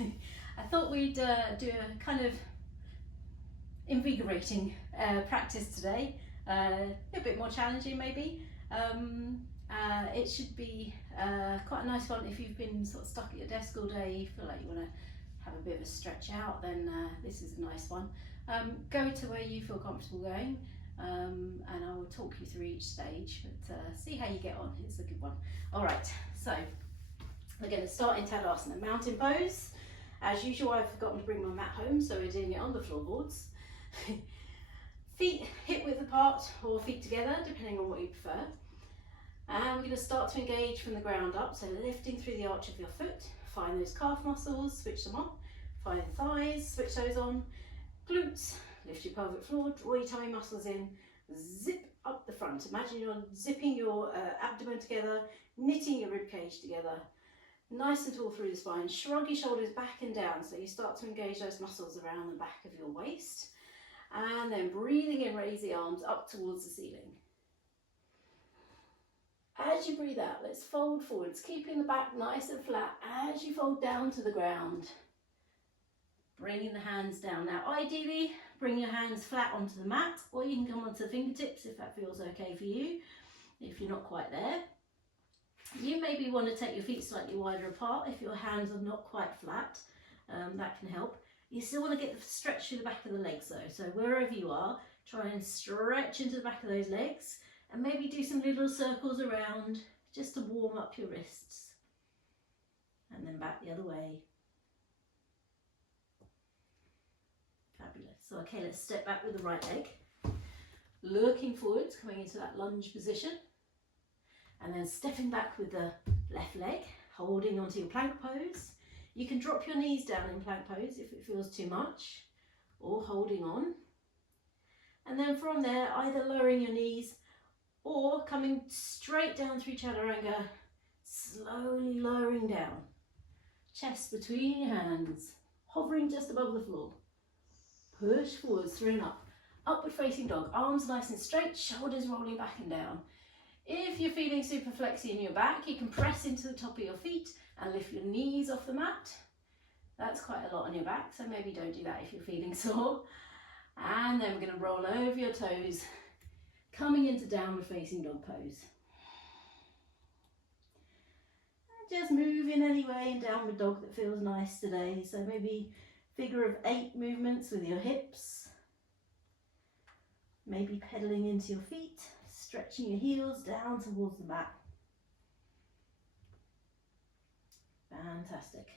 I thought we'd do a kind of invigorating practice today, a bit more challenging maybe. It should be quite a nice one if you've been sort of stuck at your desk all day, you feel like you want to have a bit of a stretch out, then this is a nice one. Go to where you feel comfortable going, and I will talk you through each stage, but see how you get on. It's a good one. All right, so we're going to start in Tadasana, mountain pose. As usual, I've forgotten to bring my mat home, so we're doing it on the floorboards. Feet hip width apart or feet together, depending on what you prefer. And we're going to start to engage from the ground up, so lifting through the arch of your foot. Find those calf muscles, switch them on. Find thighs, switch those on. Glutes, lift your pelvic floor, draw your tummy muscles in, zip up the front. Imagine you're zipping your abdomen together, knitting your rib cage together. Nice and tall through the spine. Shrug your shoulders back and down so you start to engage those muscles around the back of your waist. And then breathing in, raise the arms up towards the ceiling. As you breathe out, let's fold forwards, keeping the back nice and flat as you fold down to the ground. Bringing the hands down. Now ideally, bring your hands flat onto the mat, or you can come onto the fingertips if that feels okay for you, if you're not quite there. You maybe want to take your feet slightly wider apart if your hands are not quite flat. That can help. You still want to get the stretch through the back of the legs though. So wherever you are, try and stretch into the back of those legs and maybe do some little circles around just to warm up your wrists. And then back the other way. Fabulous. So okay, let's step back with the right leg. Looking forwards, coming into that lunge position. And then stepping back with the left leg, holding onto your plank pose. You can drop your knees down in plank pose if it feels too much, or holding on. And then from there, either lowering your knees or coming straight down through Chaturanga, slowly lowering down. Chest between your hands, hovering just above the floor. Push forwards through and up. Upward facing dog, arms nice and straight, shoulders rolling back and down. If you're feeling super flexy in your back, you can press into the top of your feet and lift your knees off the mat. That's quite a lot on your back, so maybe don't do that if you're feeling sore. And then we're going to roll over your toes, coming into downward facing dog pose. And just move in any way in downward dog that feels nice today. So maybe figure of 8 movements with your hips. Maybe pedaling into your feet. Stretching your heels down towards the mat. Fantastic.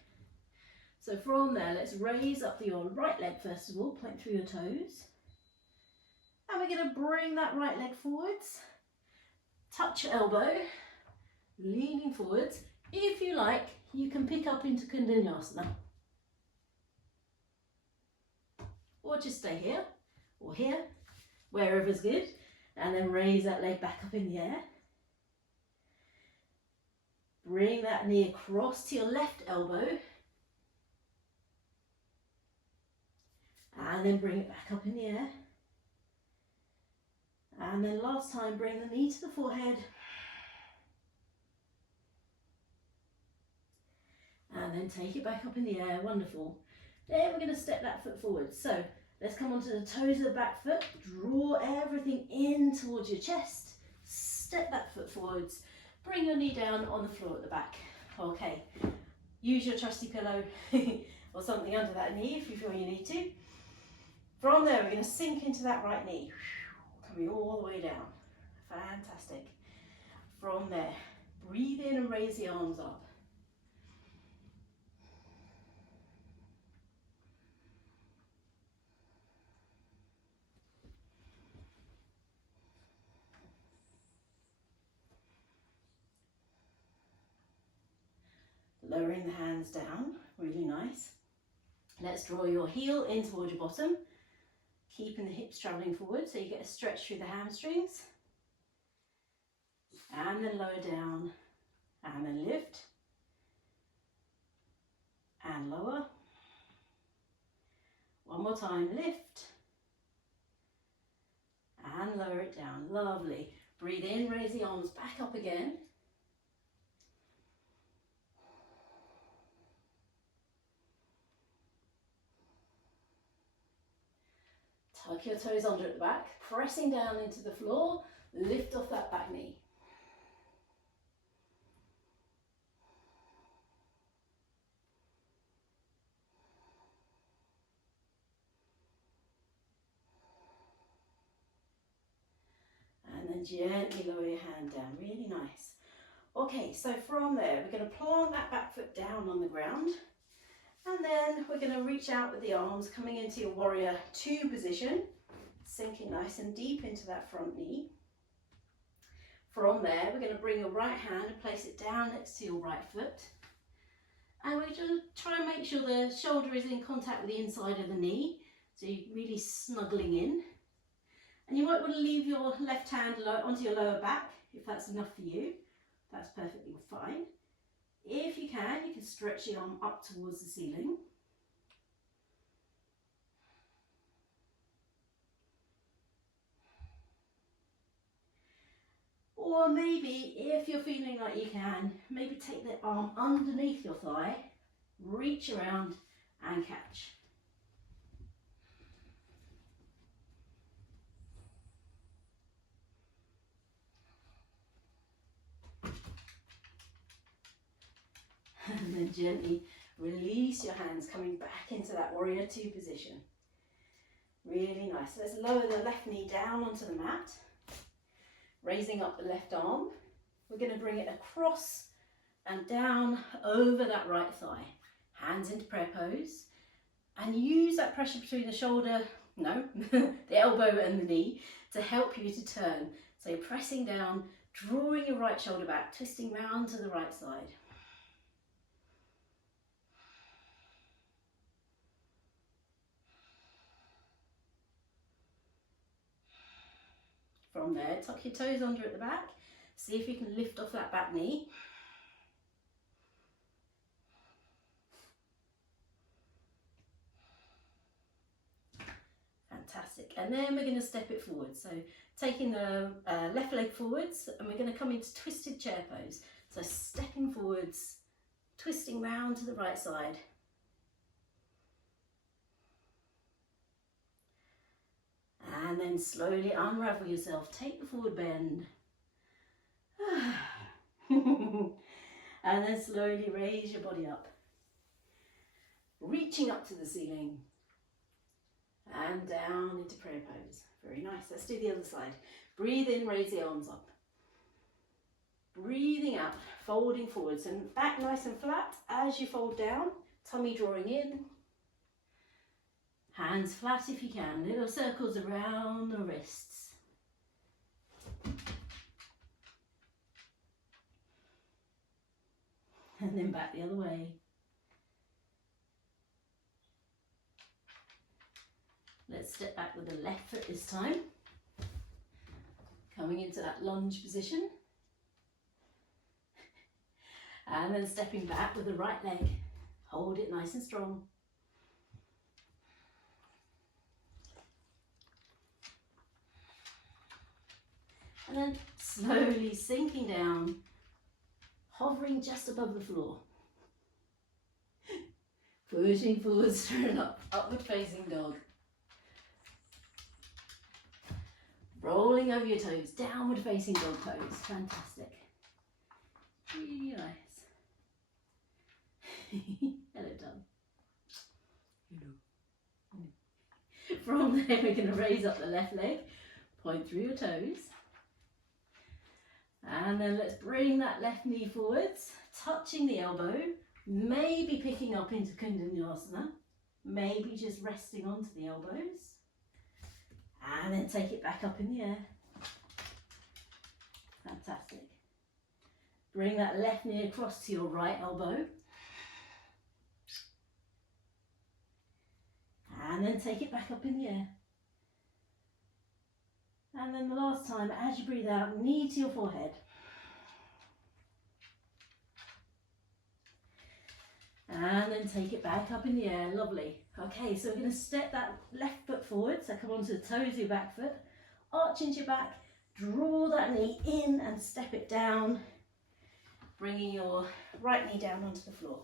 So from there, let's raise up your right leg first of all, point through your toes. And we're going to bring that right leg forwards. Touch your elbow, leaning forwards. If you like, you can pick up into Kundalini, or just stay here, or here, wherever's good. And then raise that leg back up in the air. Bring that knee across to your left elbow. And then bring it back up in the air. And then last time, bring the knee to the forehead. And then take it back up in the air. Wonderful. Then we're going to step that foot forward. So let's come onto the toes of the back foot, draw everything in towards your chest, step that foot forwards, bring your knee down on the floor at the back. Okay, use your trusty pillow or something under that knee if you feel you need to. From there, we're going to sink into that right knee, coming all the way down. Fantastic. From there, breathe in and raise the arms up. Lowering the hands down, really nice. Let's draw your heel in towards your bottom, keeping the hips travelling forward so you get a stretch through the hamstrings. And then lower down, and then lift, and lower. One more time, lift, and lower it down. Lovely. Breathe in, raise the arms back up again. Tuck your toes under at the back, pressing down into the floor, lift off that back knee. And then gently lower your hand down, really nice. Okay, so from there, we're going to plant that back foot down on the ground. And then we're going to reach out with the arms, coming into your warrior two position, sinking nice and deep into that front knee. From there, we're going to bring your right hand and place it down next to your right foot. And we're going to try and make sure the shoulder is in contact with the inside of the knee. So you're really snuggling in. And you might want to leave your left hand onto your lower back, if that's enough for you. That's perfectly fine. If you can stretch the arm up towards the ceiling. Or maybe, if you're feeling like you can, maybe take the arm underneath your thigh, reach around and catch. And then gently release your hands, coming back into that warrior two position. Really nice. Let's lower the left knee down onto the mat. Raising up the left arm. We're going to bring it across and down over that right thigh. Hands into prayer pose. And use that pressure between the shoulder, the elbow and the knee to help you to turn. So you're pressing down, drawing your right shoulder back, twisting round to the right side. From there, tuck your toes under at the back. See if you can lift off that back knee. Fantastic. And then we're going to step it forward. So taking the left leg forwards, and we're going to come into twisted chair pose. So stepping forwards, twisting round to the right side. And then slowly unravel yourself. Take the forward bend. And then slowly raise your body up. Reaching up to the ceiling. And down into prayer pose. Very nice. Let's do the other side. Breathe in, raise the arms up. Breathing out, folding forwards and back nice and flat as you fold down. Tummy drawing in. Hands flat if you can, little circles around the wrists. And then back the other way. Let's step back with the left foot this time. Coming into that lunge position. And then stepping back with the right leg. Hold it nice and strong. And then slowly sinking down, hovering just above the floor. Pushing forwards through an upward facing dog. Rolling over your toes, downward facing dog pose. Fantastic. Really nice. Hello, Tom. Hello. From there, we're going to raise up the left leg, point through your toes. And then let's bring that left knee forwards, touching the elbow, maybe picking up into Kundalini, maybe just resting onto the elbows. And then take it back up in the air. Fantastic. Bring that left knee across to your right elbow. And then take it back up in the air. And then the last time, as you breathe out, knee to your forehead. And then take it back up in the air. Lovely. Okay, so we're going to step that left foot forward. So come onto the toes of your back foot. Arch into your back. Draw that knee in and step it down. Bringing your right knee down onto the floor.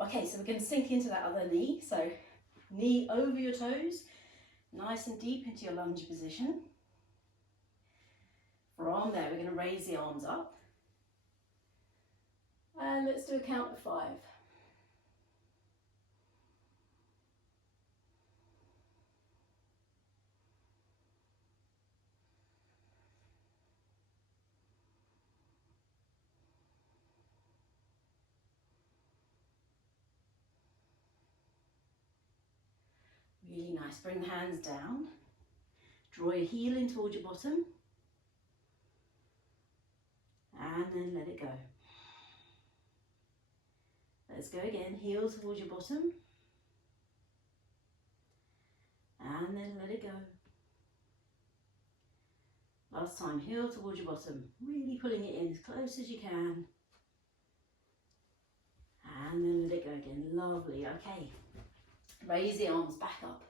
Okay, so we're going to sink into that other knee. So knee over your toes. nice and deep into your lunge position. From there, we're going to raise the arms up. And let's do a count of 5. Really nice. Bring the hands down. Draw your heel in towards your bottom. And then let it go. Let's go again. Heel towards your bottom. And then let it go. Last time, heel towards your bottom. Really pulling it in as close as you can. And then let it go again. Lovely. Okay. Raise the arms back up.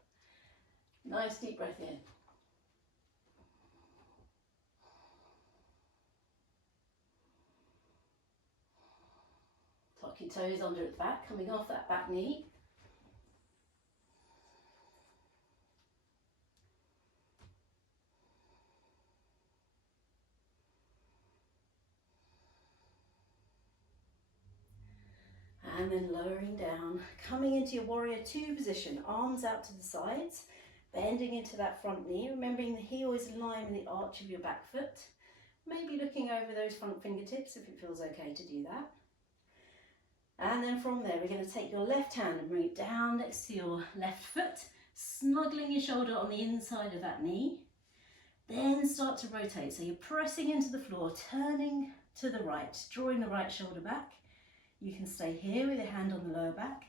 Nice deep breath in. Tuck your toes under at the back, coming off that back knee. And then lowering down, coming into your warrior 2 position, arms out to the sides, bending into that front knee, remembering the heel is in line with the arch of your back foot. Maybe looking over those front fingertips if it feels okay to do that. And then from there, we're going to take your left hand and bring it down next to your left foot, snuggling your shoulder on the inside of that knee. Then start to rotate. So you're pressing into the floor, turning to the right, drawing the right shoulder back. You can stay here with your hand on the lower back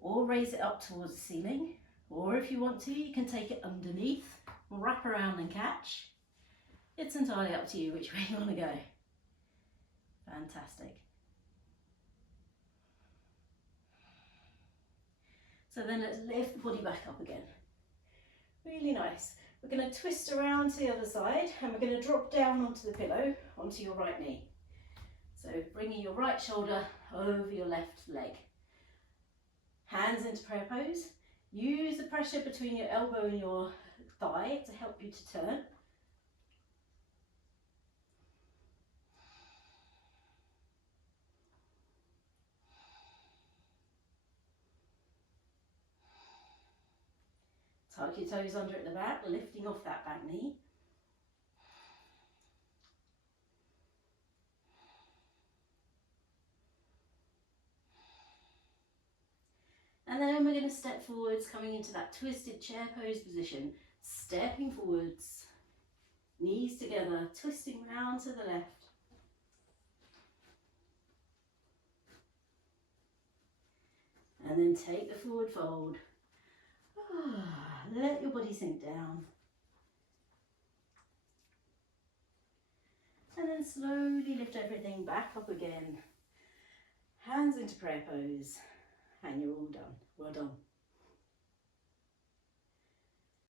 or raise it up towards the ceiling. Or if you want to, you can take it underneath, wrap around and catch. It's entirely up to you which way you want to go. Fantastic. So then let's lift the body back up again. Really nice. We're going to twist around to the other side and we're going to drop down onto the pillow, onto your right knee. So bringing your right shoulder over your left leg. Hands into prayer pose. Use the pressure between your elbow and your thigh to help you to turn. Tuck your toes under at the back, lifting off that back knee. And then we're going to step forwards, coming into that twisted chair pose position, stepping forwards, knees together, twisting round to the left. And then take the forward fold. Let your body sink down. And then slowly lift everything back up again. Hands into prayer pose. And you're all done. Well done.